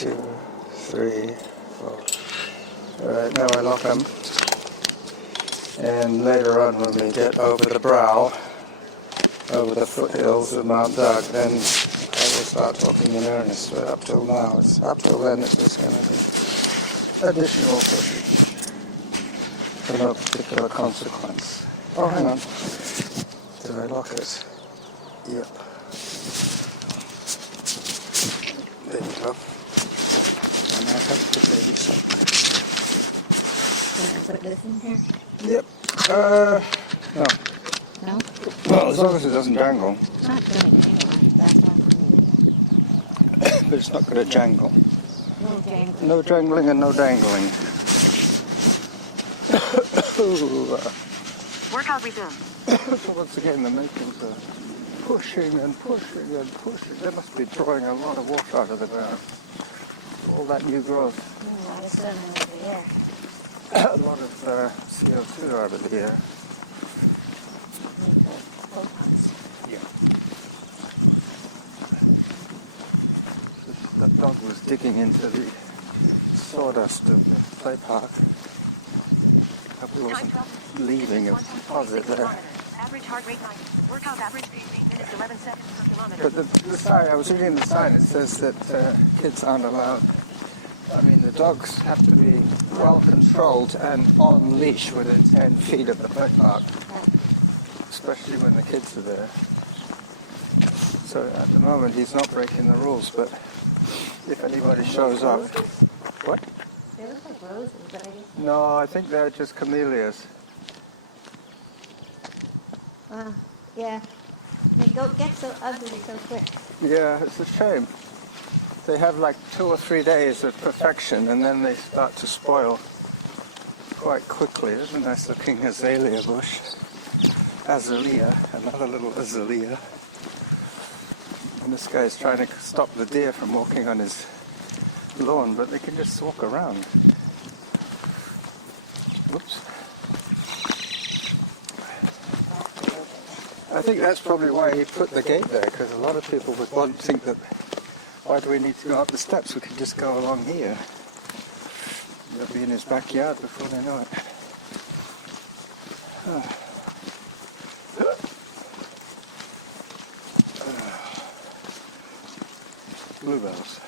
2, 3, 4. Alright, now I lock them. And later on when we get over the brow, over the foothills of Mount Doug, then I will start talking in earnest. But up till now, up till then it's just going to be additional footage for no particular consequence. Oh, hang on. Did I lock it? Yep. There you go. And I have the baby sock. Can I put this in here? Yep. No. No? Well, as long as it doesn't jangle. It's not doing it anyway. That's why I'm putting it in. But it's not going to jangle. No jangling. No jangling and no dangling. Workout resumed. So once again, the maples are pushing and pushing and pushing. They must be drawing a lot of water out of the ground. All that new growth. A lot of sun over the air. A lot of CO2 out of the air. Photons. Yeah. That dog was digging into the sawdust of the play park. I wasn't leaving a deposit there. Average heart rate 9. Workout average pace 8 minutes 11 seconds per kilometer. But the sign, I was reading the sign, it says that kids aren't allowed. I mean, the dogs have to be well controlled and on leash within 10 feet of the play park, especially when the kids are there. So at the moment he's not breaking the rules, but if anybody shows up... What? They look like roses, but I guess... No, I think they're just camellias. Wow. Yeah. They get so ugly so quick. Yeah, it's a shame. They have like 2 or 3 days of perfection and then they start to spoil quite quickly. There's a nice looking azalea bush. Azalea, another little azalea. And this guy's trying to stop the deer from walking on his lawn, but they can just walk around. Whoops. I think that's probably why he put the gate there, because a lot of people would think that, why do we need to go up the steps? We can just go along here. They'll be in his backyard before they know it. Bluebells.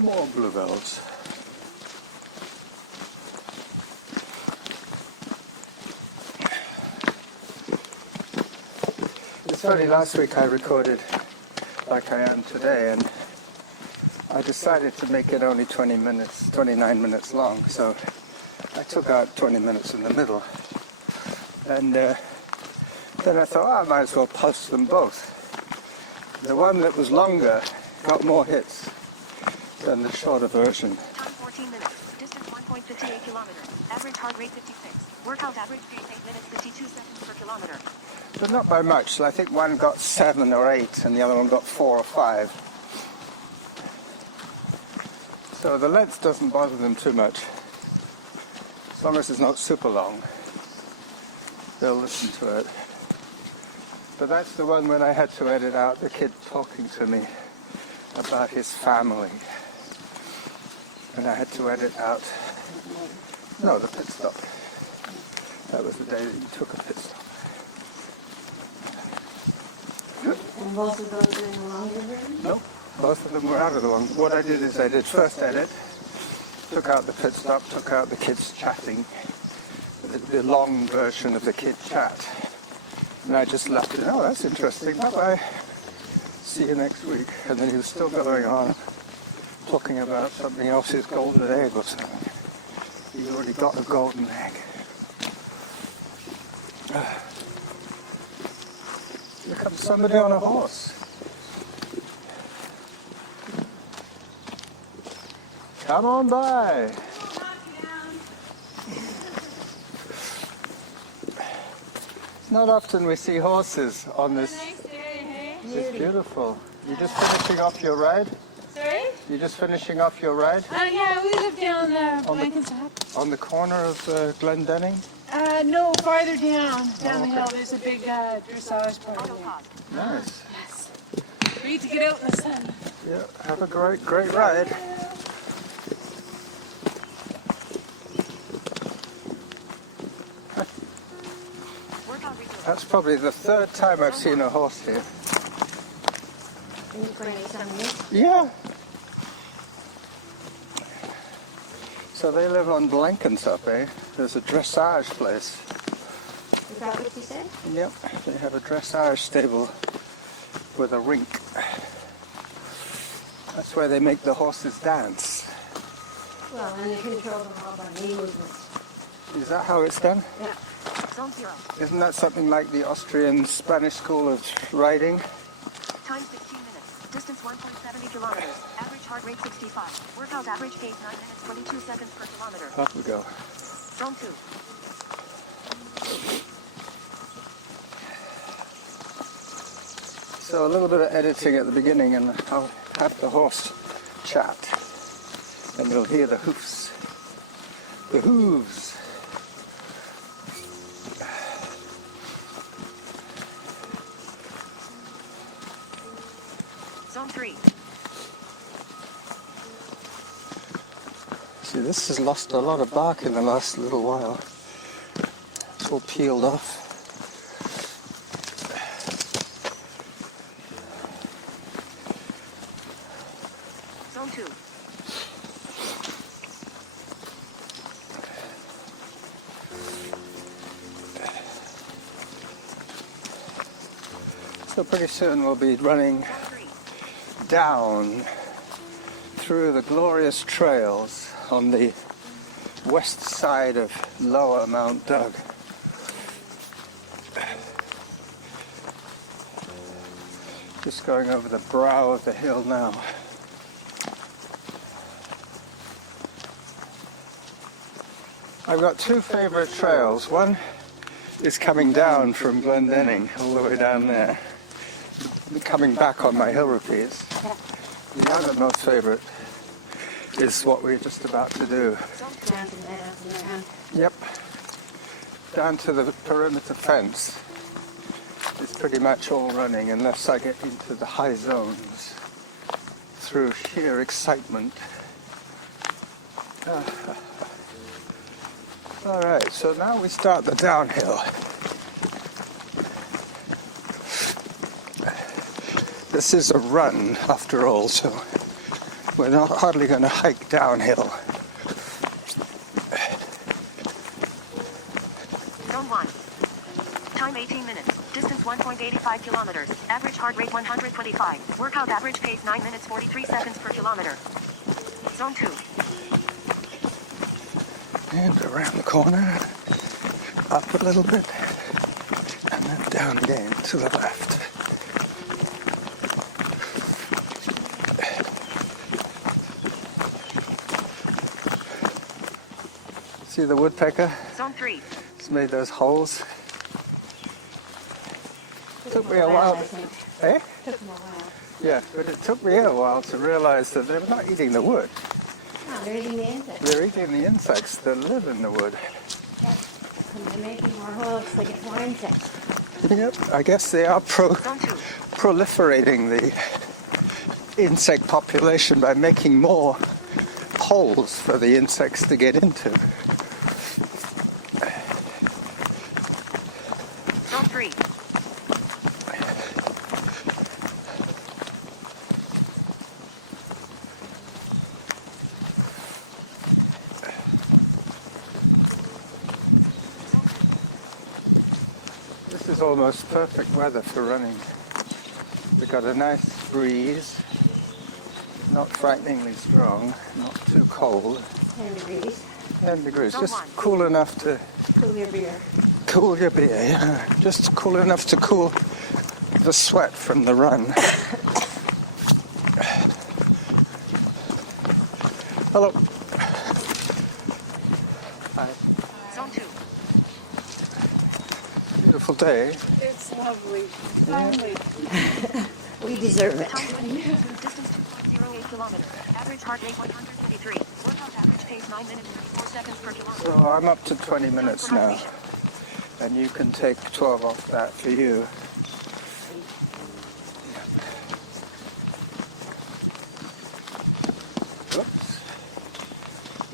More bluebells. It's funny, last week I recorded like I am today, and I decided to make it only 29 minutes long, so I took out 20 minutes in the middle. And then I thought, I might as well post them both. The one that was longer got more hits than the shorter version. Time 14 minutes. Distance 1.58 kilometers. Average heart rate 56. Workout average pace 8 minutes 52 seconds per kilometer. But not by much. I think one got 7 or 8 and the other one got 4 or 5. So the length doesn't bother them too much. As long as it's not super long, they'll listen to it. But that's the one when I had to edit out the kid talking to me about his family. And I had to edit out, no, the pit stop. That was the day that you took a pit stop. And both of those are in the longer version? No, both of them were out of the long. What I did is I did first edit, took out the pit stop, took out the kids chatting, the long version of the kid chat. And I just left it, oh, that's interesting, bye-bye. See you next week. And then he was still going on, talking about something else, his golden egg or something. He already got a golden egg. Here comes somebody on a horse. Come on by. It's not often we see horses on this. Nice day, hey? It's beautiful. You just finishing off your ride? Sorry? You just finishing off your ride? Yeah, we live down Blenkinsop. On the corner of Glendenning? No, farther down the okay. hill. There's a big dressage park there. Nice. Yes. We need to get out in the sun. Yeah, have a great ride. Workout resumed. That's probably the third time I've seen a horse here. And you're going to some new. Yeah. So they live on Blenkinsop, eh? There's a dressage place. Is that what you said? Yep, they have a dressage stable with a rink. That's where they make the horses dance. Well, and you control them all by knee movements. Is that how it's done? Yeah. Zone 0. Isn't that something like the Austrian Spanish school of riding? Time 16 minutes. Distance 1.70 kilometers. Average heart rate 65. Workout average pace 9 minutes 22 seconds per kilometer. Up we go. Zone 2. So a little bit of editing at the beginning and I'll have the horse chat. And you'll hear the hoofs. The hooves. Zone 3. See, this has lost a lot of bark in the last little while. It's all peeled off. Zone 2. So pretty soon we'll be running Zone 3. down through the glorious trails on the west side of Lower Mount Doug. Just going over the brow of the hill now. I've got two favorite trails. One is coming down from Glendenning all the way down there, coming back on my hill repeats. The other most favorite is what we're just about to do. Down to the meadows and around. Yep. Down to the perimeter fence. It's pretty much all running unless I get into the high zones through sheer excitement. All right, so now we start the downhill. This is a run after all, so we're not hardly going to hike downhill. Zone 1. Time 18 minutes. Distance 1.85 kilometers. Average heart rate 125. Workout average pace 9 minutes 43 seconds per kilometer. Zone 2. And around the corner, up a little bit, and then down again to the left. See the woodpecker? Zone 3. It's made those holes. Took me a I while. think. Eh? Took them a while. Yeah, but it took me a while to realize that they're not eating the wood. Oh, they're eating the insects. They're eating the insects that live in the wood. And they're making more holes to get more insects. Yep, I guess they are Zone 2. proliferating the insect population by making more holes for the insects to get into. Zone 3. This is almost perfect weather for running. We've got a nice breeze, not frighteningly strong, not too cold. 10 degrees. 10 degrees, Zone just one. cool enough to Cool your beer. cool your beer, yeah. Just cool enough to cool the sweat from the run. Hello. Hi. Zone 2. Beautiful day. It's lovely. Lovely. We deserve it. Time 20 minutes. Distance 2.08 kilometers. Average heart rate 133. Workout average pace 9 minutes 34 seconds per kilometer. So I'm up to 20 minutes now, and you can take 12 off that for you.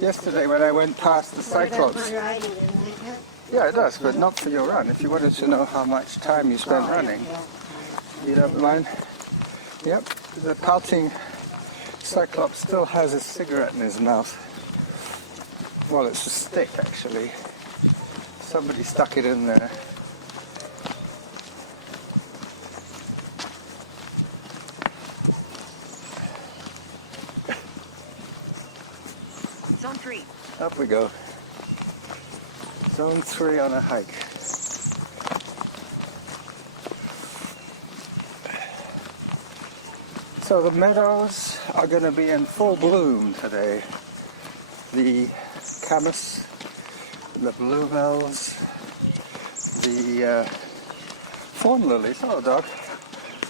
yesterday when I went past the Cyclops. Yeah, it does, but not for your run. If you wanted to know how much time you spent running, you don't mind? Yep, the pouting Cyclops still has a cigarette in his mouth. Well, it's a stick, actually. Somebody stuck it in there. Zone 3. Up we go. Zone 3 on a hike. So the meadows are going to be in full bloom today. The camas, the bluebells, the fawn lilies. Oh, Doc.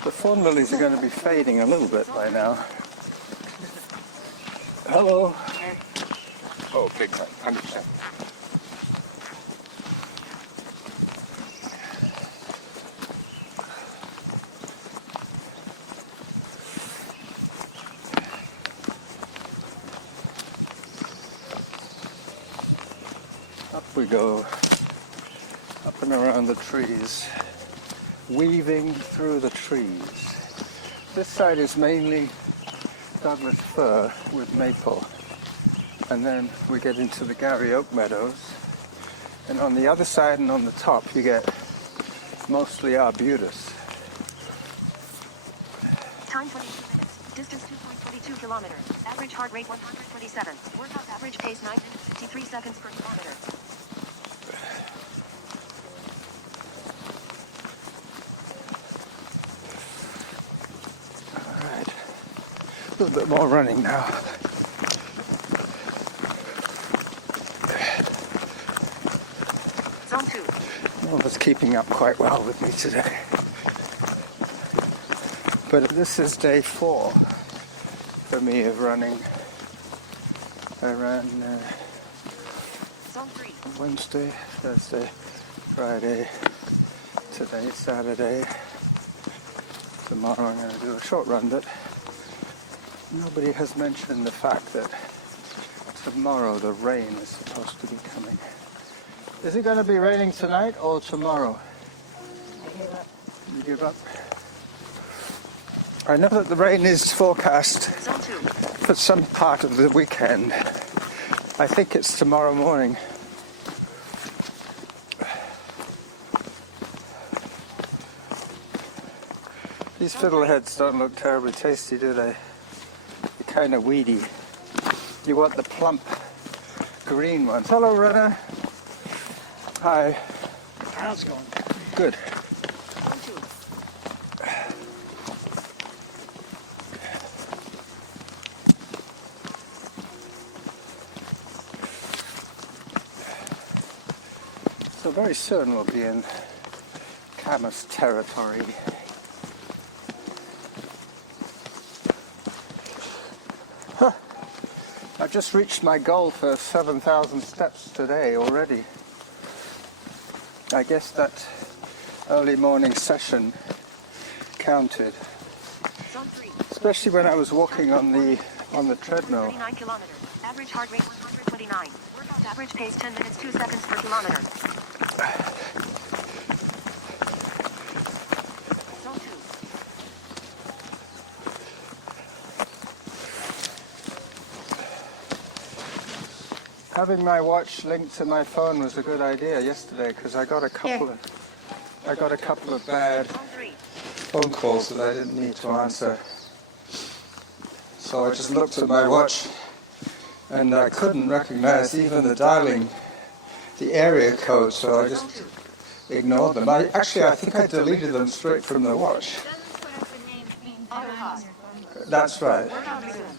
The fawn lilies are going to be fading a little bit by now. Hello. Oh, big time, 100%. Up we go, up and around the trees, weaving through the trees. This side is mainly Douglas fir with maple, and then we get into the Gary Oak meadows, and on the other side and on the top you get mostly arbutus. Time 22 minutes. Distance 2.22 kilometers. Average heart rate 127. Workout average pace 9 minutes 53 seconds per kilometer. Alright, a little bit more running now. Zone 2. Well, it's keeping up quite well with me today. But this is day 4 for me of running. I ran Zone 3. Wednesday, Thursday, Friday, today, Saturday. Tomorrow I'm going to do a short run, but nobody has mentioned the fact that tomorrow the rain is supposed to be coming. Is it going to be raining tonight or tomorrow? You give up? I know that the rain is forecast Zone 2. for some part of the weekend. I think it's tomorrow morning. These fiddleheads don't look terribly tasty, do they? They're kind of weedy. You want the plump green ones. Hello, runner. Hi. How's it going? Good. Zone 2. So very soon we'll be in camas territory. Huh. I've just reached my goal for 7,000 steps today already. I guess that early morning session counted, Zone 3. especially when I was walking on the treadmill. 39 kilometers. Average heart rate 129. Workout average pace 10 minutes 2 seconds per kilometer. Zone 2. Having my watch linked to my phone was a good idea yesterday because I got a couple of bad Zone 3. phone calls that I didn't need to answer. So I just looked at my watch and I couldn't recognize even the area code, so I just ignored them. I think I deleted them straight from the watch. Autopause. That's right. Workout resumed.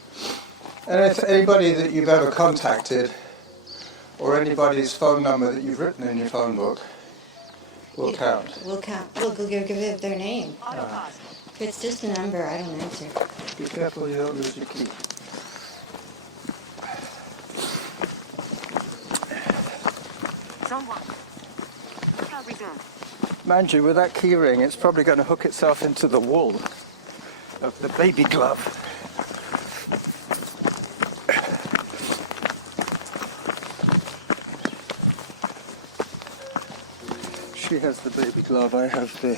And if anybody that you've ever contacted or anybody's phone number that you've written in your phone book will count. We'll count. We'll give it their name. Autopause. If it's just a number, I don't answer. Be careful you don't lose your key. Zone 1. Workout resumed. Mind you, with that key ring, it's probably going to hook itself into the wool of the baby glove. She has the baby glove, I have the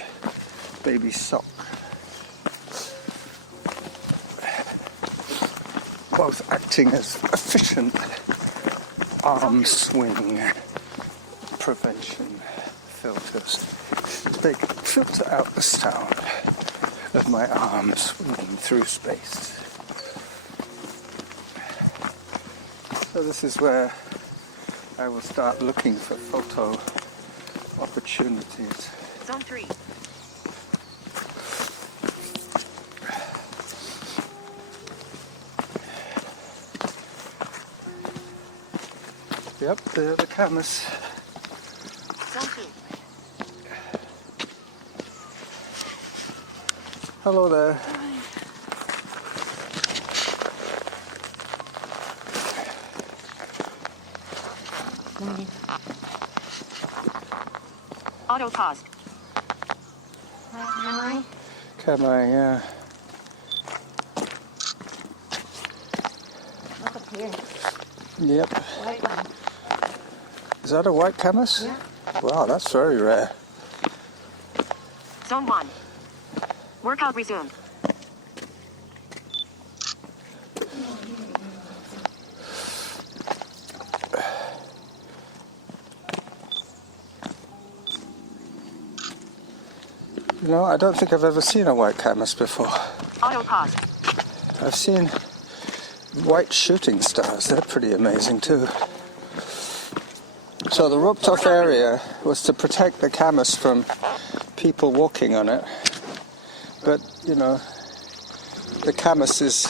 baby sock. Both acting as efficient arm swing prevention filters. They filter out the sound of my arm swinging through space. So this is where I will start looking for photo opportunities. Zone 3. Yep, there are the cameras. Zone 2. Hello there. Morning. Auto paused. Hi. Camera, yeah. Look up here. Yep. White one. Is that a white camas? Yeah. Wow, that's very rare. Zone 1. Workout resumed. You know, I don't think I've ever seen a white camas before. Auto paused. I've seen white shooting stars. They're pretty amazing too. So the roped off area was to protect the camas from people walking on it. But, you know, the camas is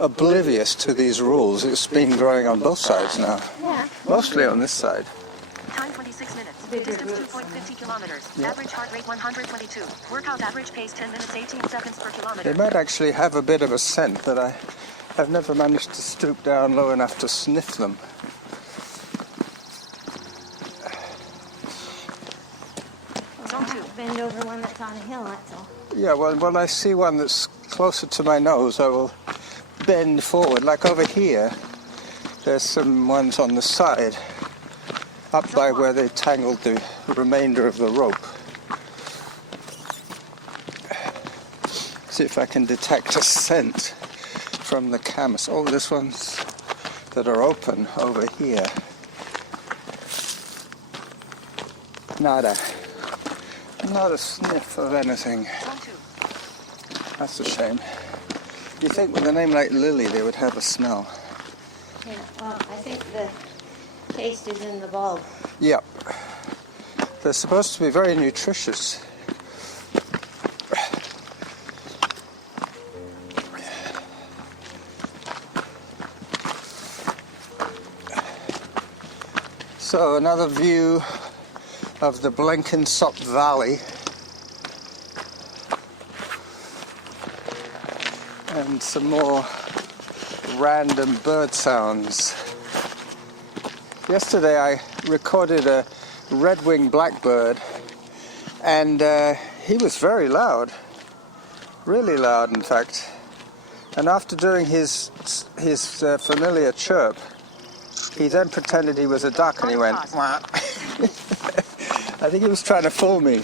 oblivious to these rules. It's been growing on both sides now. Yeah. Mostly on this side. Time 26 minutes. Bigger Distance groups. 2.50 kilometers. Average heart rate 122. Workout average pace 10 minutes 18 seconds per They kilometer. might actually have a bit of a scent, but I have never managed to stoop down low enough to sniff them. Zone 2. Bend over one that's on a hill, that's all. Yeah, well, when I see one that's closer to my nose, I will bend forward. Like over here, there's some ones on the side, up by where they tangled the remainder of the rope. See if I can detect a scent from the camas. Oh, there's ones that are open over here. Nada. Not a sniff of anything. Zone 2. That's a shame. You'd think with a name like Lily they would have a smell. Yeah, well, I think the taste is in the bulb. Yep. They're supposed to be very nutritious. So another view of the Blenkinsop Valley. And some more random bird sounds. Yesterday I recorded a red-winged blackbird, and he was very loud, really loud in fact. And after doing his familiar chirp, he then pretended he was a duck and he went, "Wah." I think he was trying to fool me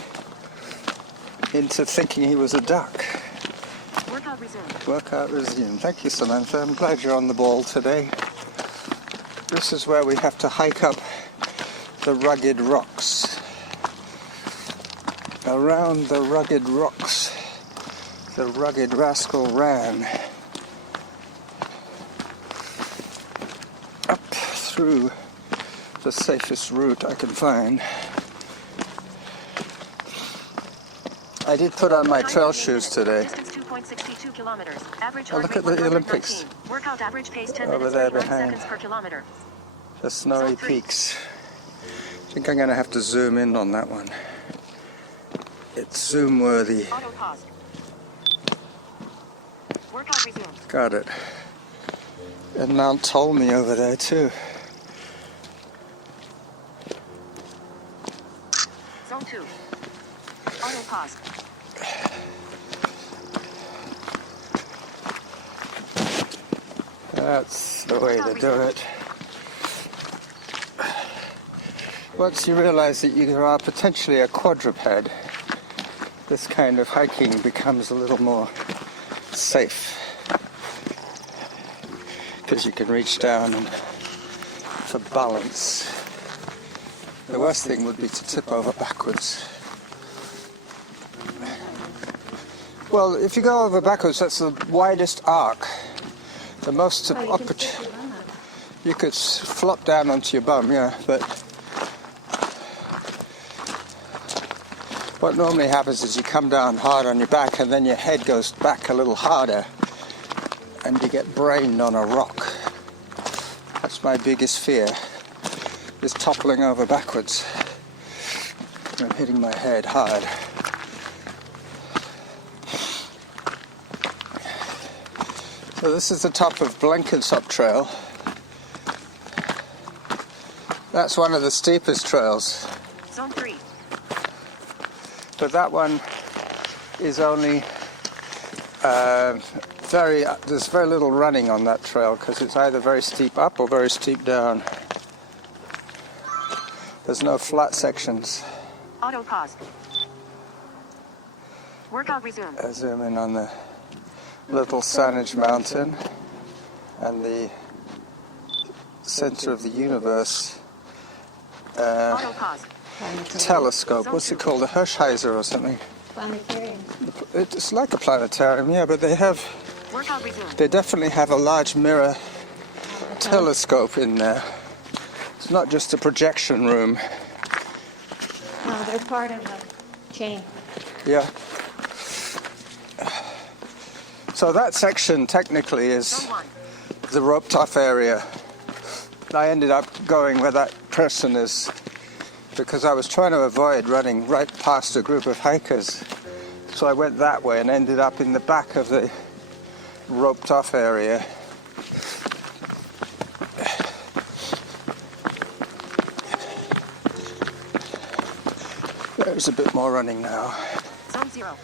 into thinking he was a duck. Workout resumed. Workout resumed. Thank you, Samantha. I'm glad you're on the ball today. This is where we have to hike up the rugged rocks. Around the rugged rocks, the rugged rascal ran. Up through the safest route I can find. I did put on my trail shoes today. Distance 2.62 kilometers. Average Oh, heart look rate at the 119. Olympics. Workout average pace 10 Over minutes there 39 behind. seconds per kilometer. The snowy Zone 3. peaks. I think I'm going to have to zoom in on that one. It's zoom worthy. Auto paused. Workout resumed. Got it. And Mount Ptolemy over there too. Zone 2. Auto paused. That's the way to do it. once you realize that you are potentially a quadruped, this kind of hiking becomes a little more safe. Because you can reach down and for balance. The worst thing would be to tip over backwards. Well, if you go over backwards, that's the widest arc. The most Oh, you can opportunity. stick your bum up. You could flop down onto your bum, yeah, but what normally happens is you come down hard on your back and then your head goes back a little harder and you get brained on a rock. That's my biggest fear, is toppling over backwards and hitting my head hard. So this is the top of Blenkinsop Trail. That's one of the steepest trails, Zone 3. but that one is only there's very little running on that trail because it's either very steep up or very steep down. There's no flat sections. Auto pause. Workout resumed. I zoom in on the Little Saanich Mountain and the center of the universe Auto pause. telescope. What's it called? A Hershiser or something? Planetarium. It's like a planetarium, yeah, but Workout resumed. they definitely have a large mirror telescope in there. It's not just a projection room. No, they're part of a chain. Yeah. So that section technically is Zone 1. the roped off area. I ended up going where that person is because I was trying to avoid running right past a group of hikers. So I went that way and ended up in the back of the roped off area. There's a bit more running now. Zone 0.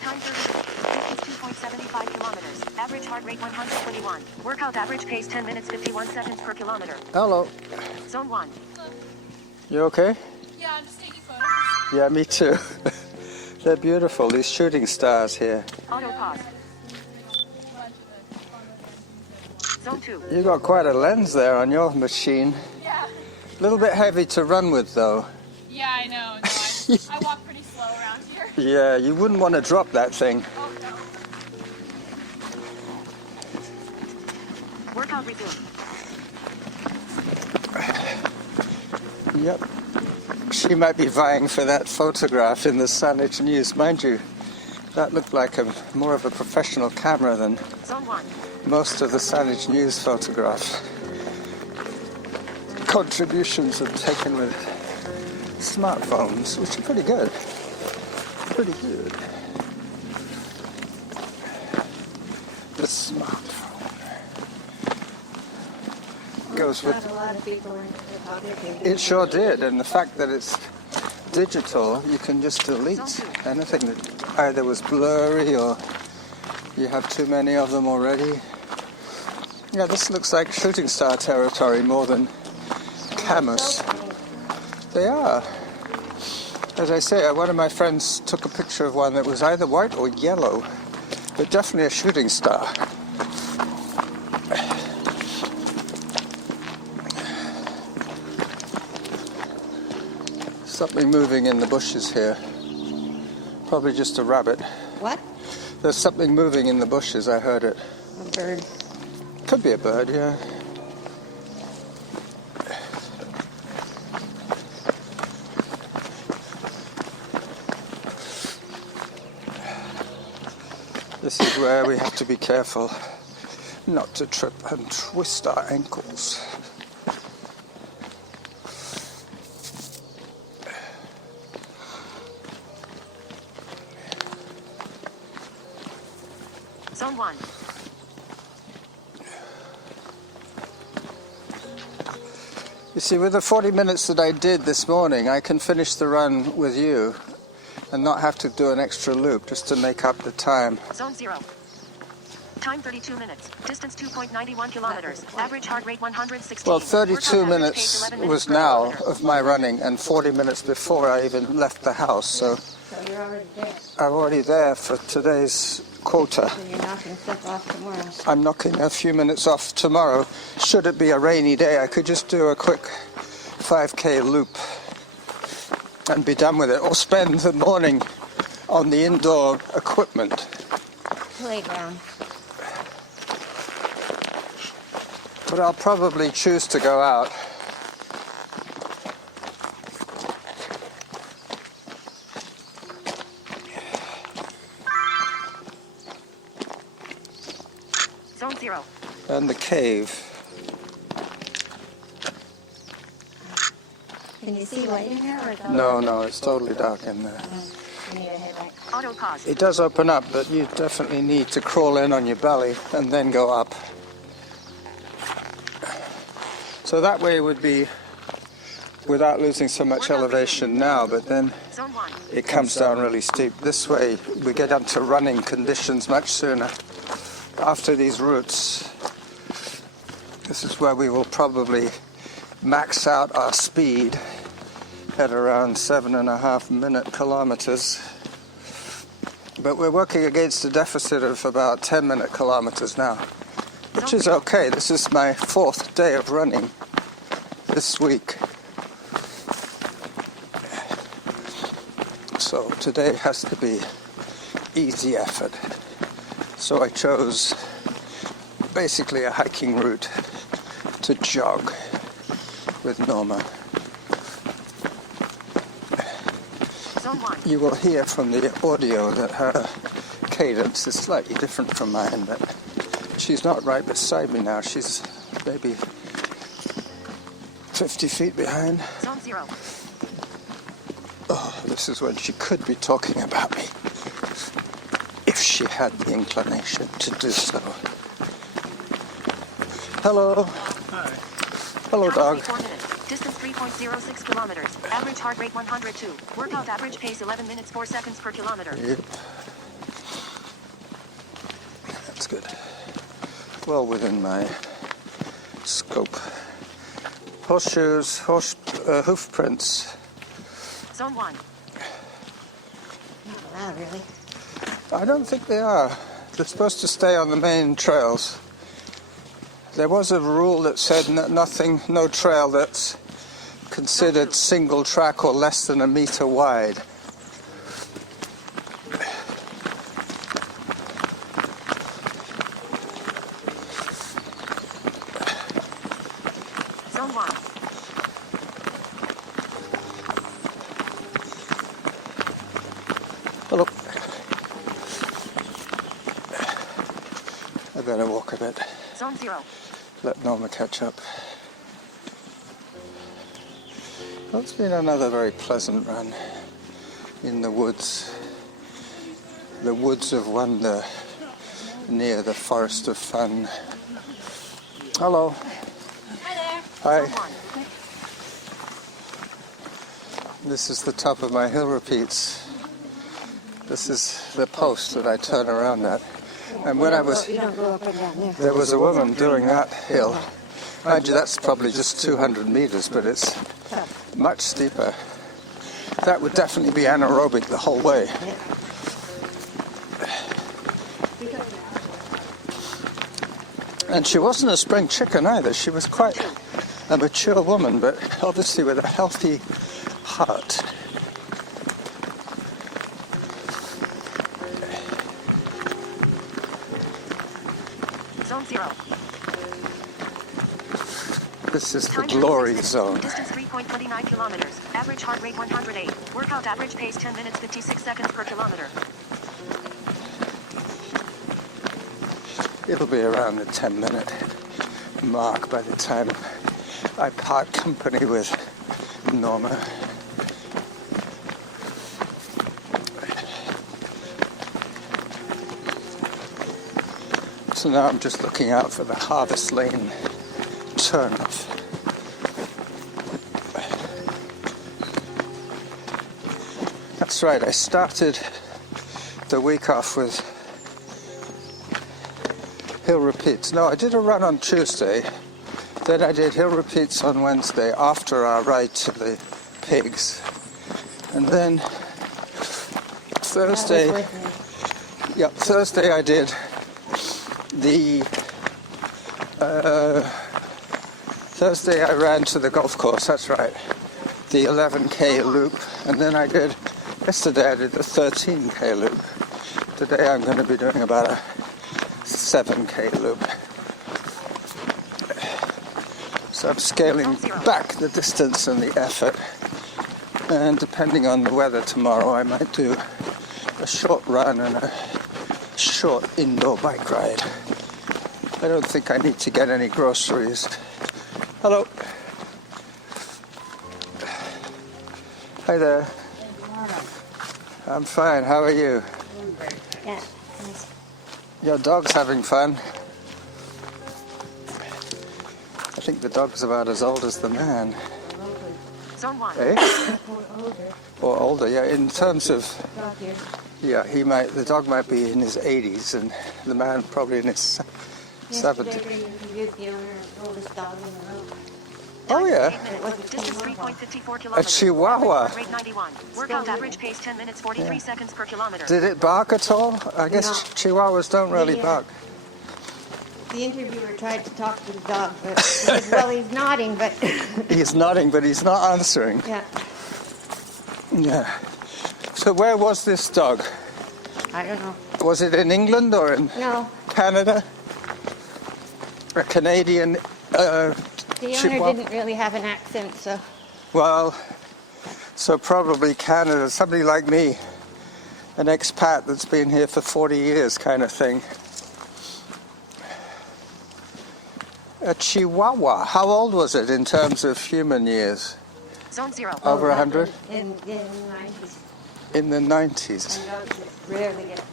Time 30. Distance 2.75 kilometers. Average heart rate 121. Workout average pace 10 minutes 51 seconds per kilometer. Hello. Zone 1. You okay? Yeah, I'm just taking photos. Yeah, me too. They're beautiful, these shooting stars here. Auto pause. Zone 2. You got quite a lens there on your machine. Yeah. A little bit heavy to run with though. Yeah, I know. No, I walk pretty slow around here. Yeah, you wouldn't want to drop that thing. Oh, no. Workout resumed. Yep. She might be vying for that photograph in the Saanich News. Mind you, that looked like more of a professional camera than Zone 1. most of the Saanich News photographs. Contributions are taken with smartphones, which are pretty good. Pretty good. The smartphone goes with. Not a lot of people in photography. It sure did, and the fact that it's digital, you can just delete anything that either was blurry or you have too many of them already. Yeah, this looks like shooting star territory more than Camus. They are. As I say, one of my friends took a picture of one that was either white or yellow, but definitely a shooting star. Something moving in the bushes here. Probably just a rabbit. What? There's something moving in the bushes, I heard it. A bird. Could be a bird, yeah. This is where we have to be careful not to trip and twist our ankles. Zone 1. You see, with the 40 minutes that I did this morning, I can finish the run with you and not have to do an extra loop just to make up the time. Zone 0. Time 32 minutes. Distance 2.91 kilometers. Average heart rate 116. Well, Workout 32 average minutes pace 11 minutes was per now kilometer. of my running, and 40 minutes before I even left the house. So So you're already there. I'm already there for today's quota. So you're knocking stuff off tomorrow. I'm knocking a few minutes off tomorrow. Should it be a rainy day, I could just do a quick 5K loop and be done with it, or spend the morning on the indoor equipment. Playground. But I'll probably choose to go out. Zone 0. And the cave. Can you see light in here or is it all- No, it's totally dark in there. You need a headlight. Auto pause. It does open up, but you definitely need to crawl in on your belly and then go up. So that way would be without losing so much elevation now, but then Zone 1. it comes down really steep. This way we get into running conditions much sooner. After these routes, this is where we will probably max out our speed at around 7.5 minute kilometers. But we're working against a deficit of about 10-minute kilometers now, which is okay. This is my 4th day of running this week. So today has to be easy effort. So I chose basically a hiking route to jog with Norma. Zone 1. You will hear from the audio that her cadence is slightly different from mine, but she's not right beside me now. She's maybe 50 feet behind. Zone 0. Oh, this is when she could be talking about me, if she had the inclination to do so. Hello. Hi. Hello, Time dog. 24 minutes. Distance 3.06 kilometers. Average heart rate 102. Workout average pace 11 minutes 4 seconds per kilometer. Yep. That's good. Well within my scope. Horseshoes, hoof prints. Zone 1. Not allowed, really. I don't think they are. They're supposed to stay on the main trails. There was a rule that said no trail that's considered single track or less than 1 meter wide. Zone 1. Hello. I better walk a bit. Zone 0. Let Norma catch up. Well, it's been another very pleasant run in the woods of wonder near the Forest of Fun. Hello. Hi there. Hi. Zone 1. This is the top of my hill repeats. This is the post that I turn around at. And when I was, You don't go up and down there. there was a woman doing that hill. Mind you, that's probably just 200 meters, but it's much steeper. That would definitely be anaerobic the whole way. And she wasn't a spring chicken either. She was quite a mature woman, but obviously with a healthy heart. Zone 0. This is the Time glory 26 zone. minutes. Distance 3.29 kilometers. Average heart rate 108. Workout average pace 10 minutes 56 seconds per kilometer. It'll be around the 10-minute mark by the time I part company with Norma. So now I'm just looking out for the Harvest Lane turnoff. That's right, I started the week off with hill repeats. No, I did a run on Tuesday. Then I did hill repeats on Wednesday after our ride to the pigs. And then Thursday, Thursday I did the Thursday I ran to the golf course, that's right, the 11k loop, and then yesterday I did the 13k loop. Today I'm going to be doing about a 7k loop. So I'm scaling back the distance and the effort, and depending on the weather tomorrow I might do a short run and a short indoor bike ride. I don't think I need to get any groceries. Hello. Hi there. I'm fine. How are you? Yeah. Nice. Your dog's having fun. I think the dog's about as old as the man. Zone 1. Eh? Or older, yeah. In terms of, yeah, the dog might be in his 80s and the man probably in his 70s. Yesterday we interviewed the owner of the oldest dog in the world. Oh yeah, 8 minutes. Distance 3.54 a kilometers. Chihuahua. Rate 91. Workout average pace 10 minutes 43 seconds per kilometer. Did it bark at all? I guess No. Chihuahuas don't really Yeah. bark. The interviewer tried to talk to the dog, but he's nodding, but He's nodding, but he's not answering. yeah, Yeah. So where was this dog? I don't know. Was it in England or in No, Canada? A Canadian the owner Chihuahua? didn't really have an accent, so Well, so probably Canada, somebody like me, an expat that's been here for 40 years kind of thing. A Chihuahua, how old was it in terms of human years? Zone 0. Over 100? in the 90s, In the 90s. dogs rarely get that.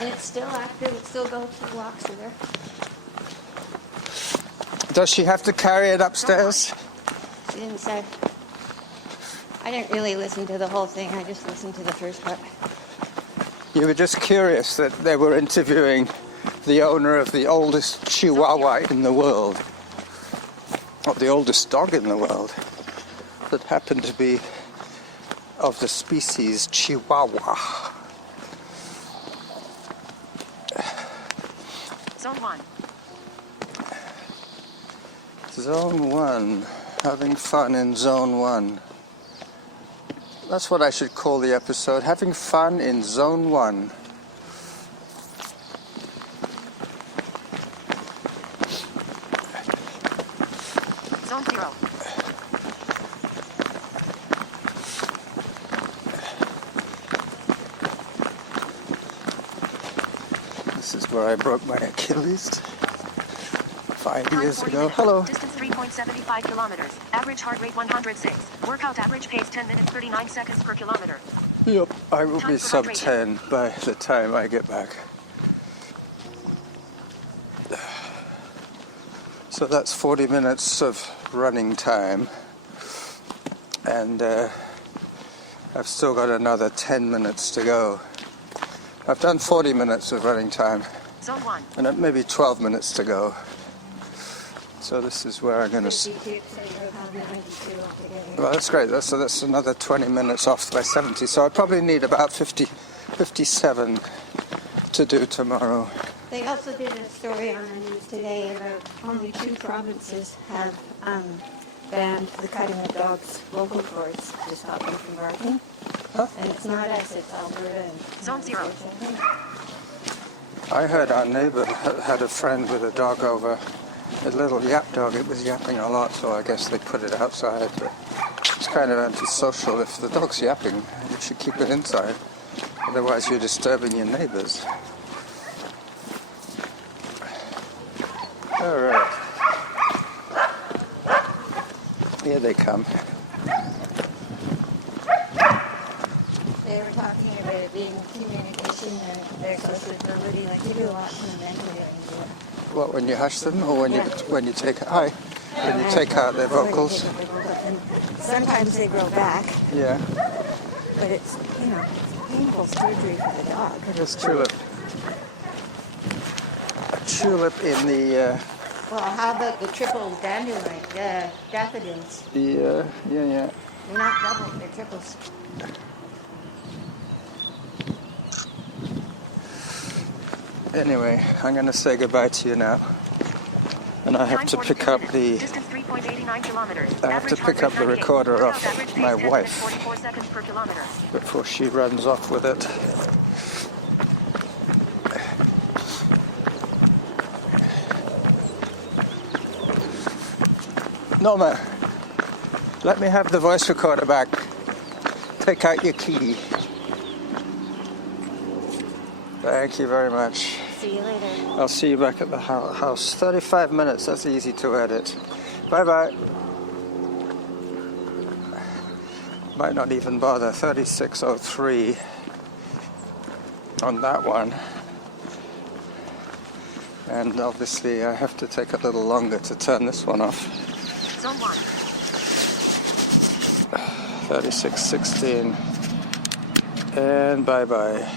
And it's still active. It still goes for walks with her. Does she have to carry it upstairs? She didn't say. I didn't really listen to the whole thing. I just listened to the first part. You were just curious that they were interviewing the owner of the oldest Chihuahua in the world, or the oldest dog in the world, that happened to be of the species Chihuahua. Zone 1. Zone 1, having fun in Zone 1. That's what I should call the episode, having fun in Zone 1. Zone 0. This is where I broke my Achilles 5 Time years 40 ago. minutes. Hello. Distance 3.75 kilometers. Average heart rate 106. Workout average pace 10 minutes 39 seconds per kilometer. Yep. I will Time be for sub hydration. 10 by the time I get back. So that's 40 minutes of running time. And I've still got another 10 minutes to go. I've done 40 minutes of running time Zone 1. and maybe 12 minutes to go. So this is where I'm going to... 52, so you'll have 92 altogether. Well, that's great. So that's another 20 minutes off my 70. So I probably need about 57 to do tomorrow. They also did a story on the news today about only 2 provinces have banned the cutting of dogs' vocal cords to stop them from barking. Huh? And it's not us, it's Alberta and Zone 0. I heard our neighbor had a friend with a dog over, a little yap dog. It was yapping a lot, so I guess they put it outside. But it's kind of antisocial. If the dog's yapping, you should keep it inside. Otherwise, you're disturbing your neighbors. All right. Here they come. They were talking about it being communication and their sociability, like you do a lot when men do it. What, when you hush them, or when Yeah. you take when you take out their vocals? And sometimes they grow back, Yeah, but it's, it's painful surgery for the dog. it's true. Look. tulip in the, Well, how about the triple dandelion, the daffodils? yeah. They're not double, they're triples. Anyway, I'm going to say goodbye to you now. And I have Time to 42 pick up minutes. the Distance 3.89 kilometers. I have to Average heart pick up rate the 98. recorder Workout off average pace my 10 minutes, wife 44 seconds per kilometer. before she runs off with it. Norma, let me have the voice recorder back. Take out your key. Thank you very much. See you later. I'll see you back at the house. 35 minutes, that's easy to edit. Bye-bye. Might not even bother. 36:03 on that one. And obviously I have to take a little longer to turn this one off. Zone 1. 36:16. And bye-bye.